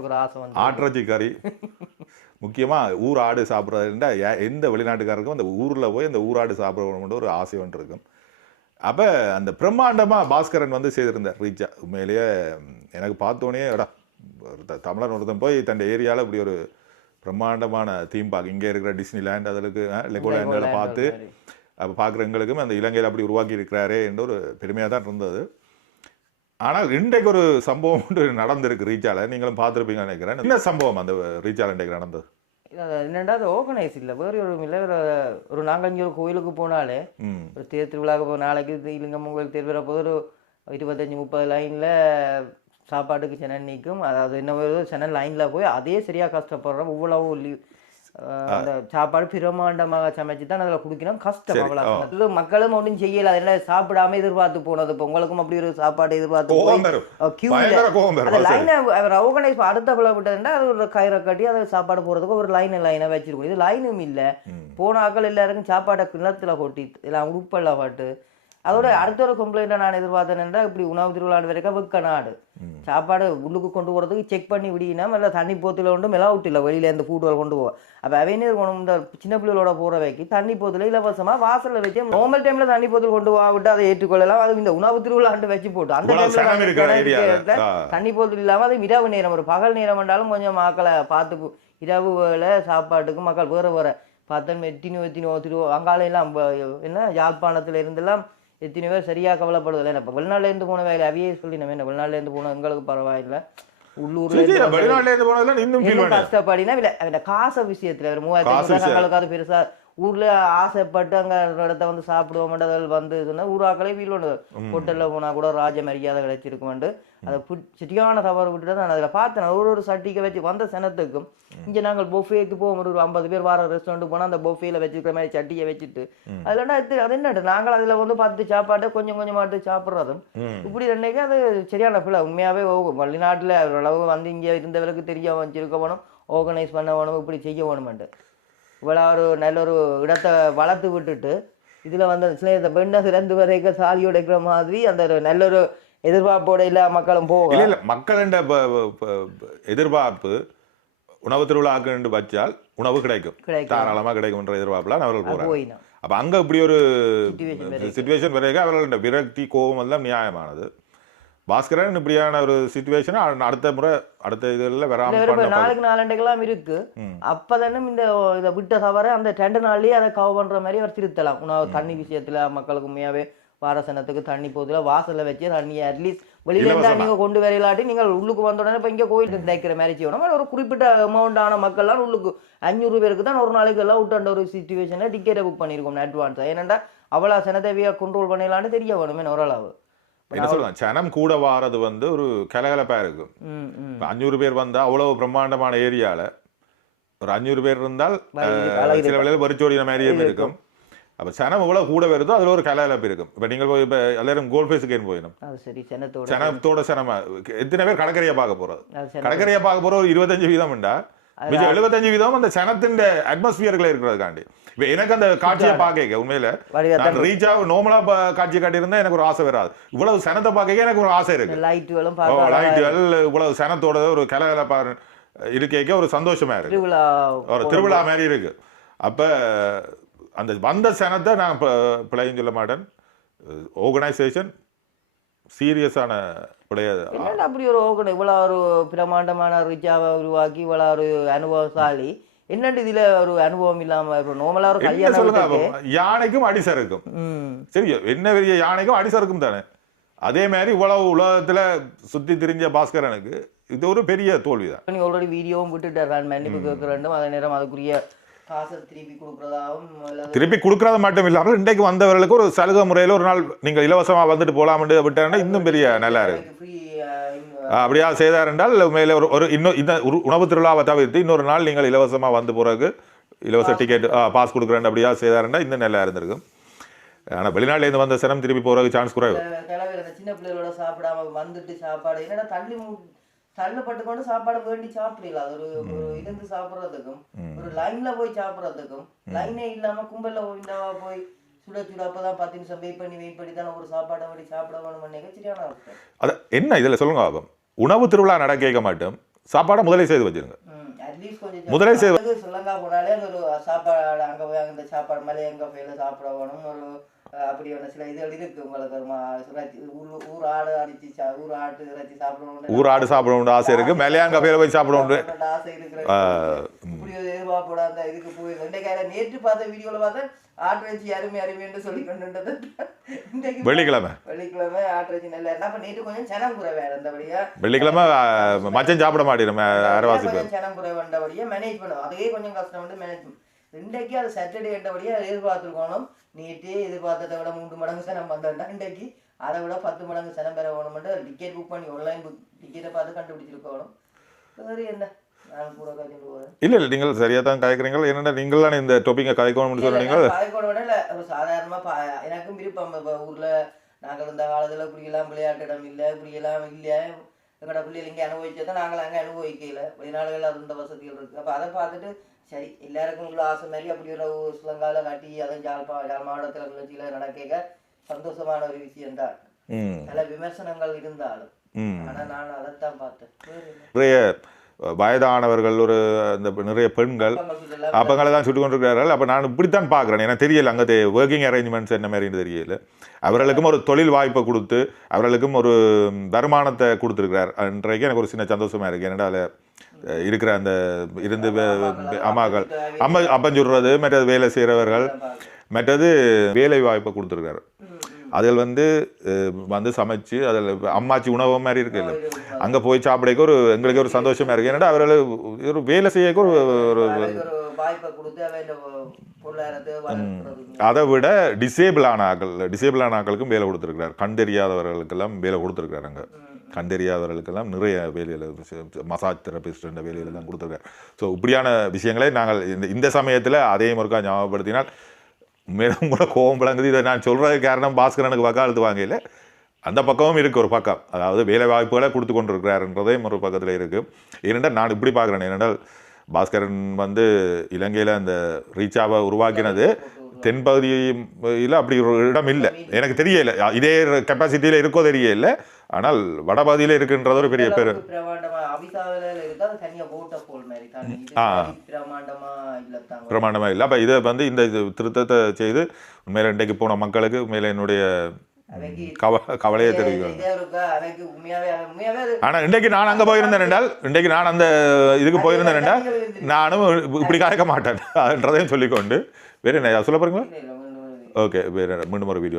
சாப்பிட்ற ஆசை வந்து ஆட்டிறச்சி கறி முக்கியமாக ஊர் ஆடு சாப்பிட்றதுண்டா எந்த வெளிநாட்டுக்காரருக்கும் அந்த ஊரில் போய் அந்த ஊராடு சாப்பிடணும்னு ஒரு ஆசை ஒன்று இருக்கும். அப்போ அந்த பிரம்மாண்டமாக பாஸ்கரன் வந்து செய்திருந்தார் ரீச்சா. உண்மையிலேயே எனக்கு பார்த்தோன்னே எடா தமிழன் ஒருத்தன் போய் தன் ஏரியாவில் இப்படி ஒரு பிரம்மாண்டமான தீம் பார்க் இங்கே இருக்கிற டிஸ்னி லேண்ட் அதற்கு லெகோலேண்டில் பார்த்து அப்போ பார்க்குற எங்களுக்கும் அந்த இலங்கையில் அப்படி உருவாக்கி இருக்கிறாரே என்ற ஒரு பெருமையாக தான் இருந்தது. ஆனால் இன்றைக்கு ஒரு சம்பவம் ஒன்று நடந்திருக்கு ரீச்சாவில், நீங்களும் பார்த்துருப்பீங்கன்னு நினைக்கிறேன். என்ன சம்பவம் அந்த ரீச்சாவில் இன்றைக்கு நடந்தது? என்னென்னா அது ஆர்கனைஸ் இல்லை, வேறு ஒரு இல்லை. ஒரு நாங்கள் இங்கே ஒரு கோயிலுக்கு போனாலே ஒரு தேர் திருவிழாவுக்கு போன நாளைக்கு இலிங்கம் கோயில் தேர் வர போது ஒரு 25-30 லைனில் சாப்பாட்டுக்கு சென்னை நிற்கும். அதாவது என்ன வருது சென்னை லைனில் போய் அதே சரியாக கஷ்டப்படுறோம். இவ்வளவு அந்த சாப்பாடு பிரமாண்டமாக சமைச்சு தான் அதில் குடிக்கணும். கஷ்டம் அவ்வளோ. மக்களும் ஒன்றும் செய்யல. என்ன சாப்பிடாம எதிர்பார்த்து போனது. இப்போ உங்களுக்கும் அப்படி ஒரு சாப்பாடு எதிர்பார்த்து லைனை அவர் ஆர்கனைஸ் அடுத்த பிள்ளை விட்டதுன்னா அது ஒரு கயிறை கட்டி அதை சாப்பாடு போகிறதுக்கு ஒரு லைனை வச்சிருக்கோம். இது லைனும் இல்லை. போன ஆக்கள் எல்லாருக்கும் சாப்பாடை கிணத்துல கொட்டி எல்லாம் உடுப்பெல்லாம் பாட்டு. அதோட அடுத்த ஒரு கம்ப்ளைண்ட்டை நான் எதிர்பார்த்தேன்னா இப்படி உணவு திருவிழா வரைக்கும் வெக்க நாடு சாப்பாடு உள்ளுக்கு கொண்டு போகிறதுக்கு செக் பண்ணி விடினா இல்லை தண்ணி போத்தில் ஒன்றும் மெலாவுட் இல்லை வெளியில் இந்த ஃபுட்டுகள் கொண்டு போவோம். அப்போ அவனே இந்த சின்ன பிள்ளைகளோட போகிற வைக்கி தண்ணி போத்தில் இலவசமாக வாசலில் வச்சு நார்மல் டைமில் தண்ணி போத்தில் கொண்டு விட்டு அதை ஏற்றுக்கொள்ளலாம். அது இந்த உணவு திருவிழாண்டு வச்சு போட்டு அந்த டைமில் தண்ணி போத்தில் இல்லாமல் அது இரவு நேரம் ஒரு பகல் நேரம் என்றாலும் கொஞ்சம் மக்களை பார்த்து இரவு வேலை சாப்பாட்டுக்கு மக்கள் வேறு வேறு பார்த்தோம். எத்தினோ அங்காலையெல்லாம் என்ன யாழ்ப்பாணத்தில் இருந்தெல்லாம் எத்தனை பேர் சரியாக கவலைப்படுவதில்லை. இப்போ வெளிநாட்டிலேருந்து போன வேலை அவையே சொல்லி நம்ம என்ன வெளிநாட்டிலேருந்து போன எங்களுக்கு பரவாயில்லை. உள்ளூர்ல இன்னும் கஷ்டப்படினா இல்லை அந்த காசு விஷயத்தில் ஒரு 3500 அது பெருசா ஊர்ல ஆசைப்பட்டு அங்க இடத்த வந்து சாப்பிடுவோம் வந்து சொன்னா ஊராக்களே வீல் ஒன்று ஹோட்டல்ல போனா கூட ராஜ மரியாதை கிடைச்சிருக்குமெண்டு அதை சிட்டியான தவறு விட்டுட்டு நான் அதில் பார்த்தேன். ஒரு சட்டிக்கை வச்சு வந்த சனத்துக்கும் இங்கே நாங்கள் பொஃபேக்கு போவோம். ஒரு 50 பேர் வார ரெஸ்டாரண்ட் போனால் அந்த பொஃபேல வச்சுக்கிற மாதிரி சட்டியை வச்சுட்டு அதுலன்னா அது என்னட்டு நாங்கள் அதில் வந்து 10 சாப்பாட்டை கொஞ்சம் கொஞ்சமாட்டு சாப்பிட்றதும் இப்படி ரெண்டைக்கு அது சரியான பிள்ளை. உண்மையாகவே வெளிநாட்டில் ஓரளவு வந்து இங்கே இருந்தவர்களுக்கு தெரிய வச்சிருக்க வேணும், ஆர்கனைஸ் பண்ண வேணும், இப்படி செய்ய வேணுமெண்டு இவ்வளோ ஒரு நல்ல ஒரு இடத்தை வளர்த்து விட்டுட்டு இதில் வந்து சில பெண்ணை சிறந்து வரைக்கும் சாலி உடைக்கிற மாதிரி அந்த ஒரு நல்ல ஒரு எதிர்பார்ப்போட இல்லை மக்களும் போக இல்லை மக்களின் எதிர்பார்ப்பு உணவு திருவிழாக்கு வச்சால் உணவு கிடைக்கும் தாராளமாக கிடைக்கும்ன்ற எதிர்பார்ப்புலாம் அவர்கள் போகிறாங்க. அப்போ அங்கே இப்படி ஒரு சிச்சுவேஷன் வரைக்கும் அவர்களோட விரக்தி கோபம் எல்லாம் நியாயமானது. பாஸ்கரன் இப்படியான ஒரு சிச்சுவேஷன் அடுத்த முறை அடுத்த இதெல்லாம் வராமல் நாளைக்கு 4 இருக்கு. அப்பதானே இந்த இதை விட்ட தவிர அந்த 2 நாள்லயே அதை கவர் பண்ற மாதிரி அவர் திருத்தலாம். உணவு தண்ணி விஷயத்துல மக்களுக்கு உண்மையாவே வாரசனத்துக்கு தண்ணி போதுல வாசல்ல வச்சு தண்ணியை அட்லீஸ்ட் வெளியில இருந்தா நீங்க கொண்டு வரையிலாட்டி நீங்கள் உள்ளுக்கு வந்த உடனே இப்ப இங்க கோயிலுக்கு கிடைக்கிற மாதிரி செய்யணும். ஒரு குறிப்பிட்ட அமௌண்டான மக்கள்லாம் உள்ளுக்கு 500 பேருக்கு தான் ஒரு நாளைக்கு எல்லாம் விட்டு ஒரு சிச்சுவேஷன்ல டிக்கெட்டை புக் பண்ணிருக்கோம் அட்வான்ஸா. ஏன்னா அவ்வளவு சனதேவியா கண்ட்ரோல் பண்ணிடலான்னு தெரிய வேணுமே ஓரளவு. என்ன சொல்லுவாங்க ஜனம் கூட வாரது வந்து ஒரு கலகலப்பா இருக்கும். 500 பேர் வந்தா அவ்வளவு பிரம்மாண்டமான ஏரியால ஒரு 500 பேர் இருந்தால் சில வேளையில வரிச்சோடின மாதிரியே இருக்கும். அப்ப சனம் இவ்வளவு கூட வருதோ அதுல ஒரு கலகலப்பு இருக்கும். இப்ப நீங்கள் போய் இப்ப எல்லாரும் கோல்ட் ஃபேஸுக்கு போயிடும் சனத்தோட சனமா எத்தனை பேர் கடற்கரையை பார்க்க போறது. கடற்கரையை பார்க்க போற ஒரு 25% உண்டா 75% அந்த சனத்தின் அட்மாஸ்பியர்ல இருக்கிறதுக்காண்டி. இப்ப எனக்கு அந்த காட்சியை பார்க்க உண்மையில நான் ரீச்சா நார்மலா காட்சி காட்டியிருந்தா எனக்கு ஒரு ஆசை வராது. இவ்வளவு சனத்தை பார்க்க எனக்கு ஒரு ஆசை இருக்கு. லைட்டுகள் இவ்வளவு சனத்தோட ஒரு கலகலப்பா இருக்க ஒரு சந்தோஷமா இருக்கு, ஒரு திருவிழா மாதிரி இருக்கு. அப்ப அந்த வந்த சனத்தை நான் பிள்ளைன்னு சொல்ல மாட்டேன். ஆர்கனைசேஷன் சீரியஸான அப்படி ஒரு இவ்வளோ ஒரு பிரமாண்டமான ரிச்சாவை உருவாக்கி இவ்வளோ ஒரு அனுபவசாலி என்னண்டு இதுல ஒரு அனுபவம் இல்லாம நார்மலா ஒரு கல்யாணம் யானைக்கும் அடிசருக்கும் சரி என்ன பெரிய யானைக்கும் அடிசருக்கும் தானே. அதே மாதிரி இவ்வளவு உலகத்துல சுத்தி திரிஞ்ச பாஸ்கரனுக்கு இது ஒரு பெரிய தோல்விதான். நீ ஆல்ரெடி வீடியோவும் விட்டுட்டார் மன்னிப்பு கேட்க வேண்டும். அதே நேரம் அதுக்குரிய திருப்பி கொடுக்கறது மட்டும் இல்லாமல் இன்றைக்கு வந்தவர்களுக்கு ஒரு சலுகை முறையில் ஒரு நாள் நீங்கள் இலவசமா வந்துட்டு போலாம்னு விட்டாருன்னா இன்னும் பெரிய நல்லா இருக்கு. அப்படியா செய்தார் என்றால் மேலே ஒரு இன்னும் இந்த உணவு திருவிழாவை தவிர்த்து இன்னொரு நாள் நீங்கள் இலவசமாக வந்து போறதுக்கு இலவச டிக்கெட் பாஸ் கொடுக்குறேன் அப்படியா செய்தாருன்னா இன்னும் நல்லா இருந்திருக்கும். ஆனால் வெளிநாட்டிலேருந்து வந்த சனம் திருப்பி போறதுக்கு சான்ஸ் குறைவு. சின்ன பிள்ளைகளோட சாப்பிடாம வந்துட்டு சாப்பாடு என்னன்னா தள்ளப்பட்டு கொண்டு சாப்பாடு வேண்டி சாப்பிடல. அது ஒரு இருந்து சாப்பிட்றதுக்கும் ஒரு லைன்ல போய் சாப்பிட்றதுக்கும் லைனே இல்லாம கும்பல்ல போய் சுட சுட அப்பதான் 10 நிமிஷம் வெயிட் பண்ணி தானே ஒரு சாப்பாடை வேண்டி சாப்பிட வேணும். சரியான அது என்ன இதுல சொல்லுங்க. உணவு திருவிழா நடக்க மாட்டோம், சாப்பாடை முதலே செய்து வச்சிருங்க. அட்லீஸ்ட் கொஞ்சம் முதலே ஸ்ரீலங்கா போனாலே அது ஒரு சாப்பாடு அங்கே போய் அந்த சாப்பாடு மேலே எங்கே போய் சாப்பிட வேணும் ஒரு அப்படியான சில இதுகள் இருக்கு உங்களுக்கு ஊர் ஆடு அடிச்சு ஊர் ஆட்டு இறைச்சி சாப்பிடணும் ஊர் ஆடு சாப்பிடணும்னு ஆசை இருக்கு. மேலேயாங்க பேரை போய் சாப்பிடணும் ஆசை இருக்கு. இப்படி எதிர்பார்ப்போட அந்த இதுக்கு போய் இன்றைக்கு நேற்று பார்த்த வீடியோவில் பார்த்தா ஆட்டு இறைச்சி அருமைன்னு சொல்லி கொண்டுன்றது. வெள்ளிக்கிழமை ஆட்டு நல்ல என்ன நேற்று கொஞ்சம் சனம் குறைவா இருந்தபடியா வெள்ளிக்கிழமை மச்சம் சாப்பிட மாட்டேன் அரைவாசி பேர் சனம் குறைவண்டபடியா மேனேஜ் பண்ணுவோம். அதே கொஞ்சம் கஷ்டம் வந்து மேனேஜ் பண்ணும். இன்றைக்கு அது சாட்டர்டே என்றபடியா எதிர்பார்த்துருக்கணும். நேற்றே எதிர்பார்த்ததை விட 3 மடங்கு சனம் வந்தோம்னா இன்றைக்கு அதை விட 10 மடங்கு சனம் பெற வேணும்ட்டு டிக்கெட் புக் பண்ணி ஆன்லைன் டிக்கெட்டை பார்த்து கண்டுபிடிச்சிருக்கணும். சரி என்ன நான் கூட சொல்லுவேன். இல்லை நீங்கள் சரியாக தான் காய்க்கிறீங்க. என்னென்ன நீங்கள் தானே இந்த டாப்பிக்கை காய்க்கணும்னு சொல்றீங்க. காய்க்கணும் இல்லை ஒரு சாதாரணமாக எனக்கும் விருப்பம். இப்போ ஊரில் நாங்கள் இந்த காலத்தில் இப்படியெல்லாம் விளையாட்டு இடம் இல்லை இப்படியெல்லாம் இல்லை எங்களோட பிள்ளைகள் இங்கே அனுபவிச்சதை நாங்கள் அங்கே அனுபவிக்கல. வெளிநாடுகள் அது இந்த வசதிகள் இருக்குது. அப்போ அதை பார்த்துட்டு சரி எல்லாருக்கும் உள்ள ஆசை மாதிரி அப்படி ஒரு ஸ்ரீலங்காவில் காட்டி அதுவும் யாழ் மாவட்டத்தில் நிகழ்ச்சியில் நடக்க சந்தோஷமான ஒரு விஷயம்தான். நல்ல விமர்சனங்கள் இருந்தாலும் ஆனால் நான் அதைத்தான் பார்த்தேன். நிறைய வயதானவர்கள் ஒரு இந்த நிறைய பெண்கள் அப்பங்களை தான் சுட்டு கொண்டிருக்கிறார்கள். அப்போ நான் இப்படித்தான் பார்க்குறேன். எனக்கு தெரியல அங்கே ஒர்க்கிங் அரேஞ்ச்மெண்ட்ஸ் என்ன மாதிரின்னு தெரியல. அவர்களுக்கும் ஒரு தொழில் வாய்ப்பை கொடுத்து அவர்களுக்கும் ஒரு வருமானத்தை கொடுத்துருக்கிறார் அன்றைக்கு எனக்கு ஒரு சின்ன சந்தோஷமாக இருக்குது. என்னடா இருக்கிற அந்த இருந்து அம்மாக்கள் அப்பஞ்சுடுறது மற்றது வேலை செய்கிறவர்கள் மற்றது வேலை வாய்ப்பை கொடுத்துருக்காரு. அதில் வந்து சமைச்சு அதில் அம்மாச்சி உணவு மாதிரி இருக்கு இல்லை அங்கே போய் சாப்பிடக்கு ஒரு எங்களுக்கு ஒரு சந்தோஷமாக இருக்குது. ஏன்னா அவர்கள் ஒரு வேலை செய்யக்கு ஒரு அதை விட டிசேபிள் ஆன ஆக்களுக்கும் வேலை கொடுத்துருக்கிறார். கண் தெரியாதவர்களுக்கெல்லாம் வேலை கொடுத்துருக்காரு. அங்கே கண் தெரியாதவர்களுக்கெல்லாம் நிறைய வேலையில் மசாஜ் தெரபிஸ்ட் வேலையில தான் கொடுத்துருக்காரு. ஸோ இப்படியான விஷயங்களை நாங்கள் இந்த சமயத்தில் அதே முறைக்கா ஞாபகப்படுத்தினால் மேலும் கூட கோபம் விளங்குது. இதை நான் சொல்கிறதுக்கு காரணம் பாஸ்கரனுக்கு வக்காலத்து வாங்கல அந்த பக்கமும் இருக்குது ஒரு பக்கம். அதாவது வேலை வாய்ப்புகளை கொடுத்து கொண்டு இருக்கிறாருன்றதே ஒரு பக்கத்தில் இருக்குது. ஏனென்றால் நான் இப்படி பார்க்குறேன். ஏனென்றால் பாஸ்கரன் இலங்கையில் அந்த ரீச்சாவை உருவாக்கினது தென்பகுதியில் அப்படி ஒரு இடம் இல்லை. எனக்கு தெரியல இதே கெப்பாசிட்டியில் இருக்கோ தெரியல. ஆனால் வடபகுதியில் இருக்குன்றது ஒரு பெரிய பேர். பிரமாண்டமா இல்லை. அப்போ இதை இந்த திருத்தத்தை செய்து உண்மையில இன்றைக்கு போன மக்களுக்கு உண்மையில என்னுடைய கவலையை தெரிவிக்கிறேன். ஆனால் இன்றைக்கு நான் அங்கே போயிருந்தேன் என்றால் இன்றைக்கு நான் அந்த இதுக்கு போயிருந்தேன் என்றால் நானும் இப்படி காய்க்க மாட்டேன் என்றதையும் சொல்லிக்கொண்டு வேறு என்ன சொல்ல போறீங்களா? ஓகே, வேறு மீண்டும் ஒரு வீடியோ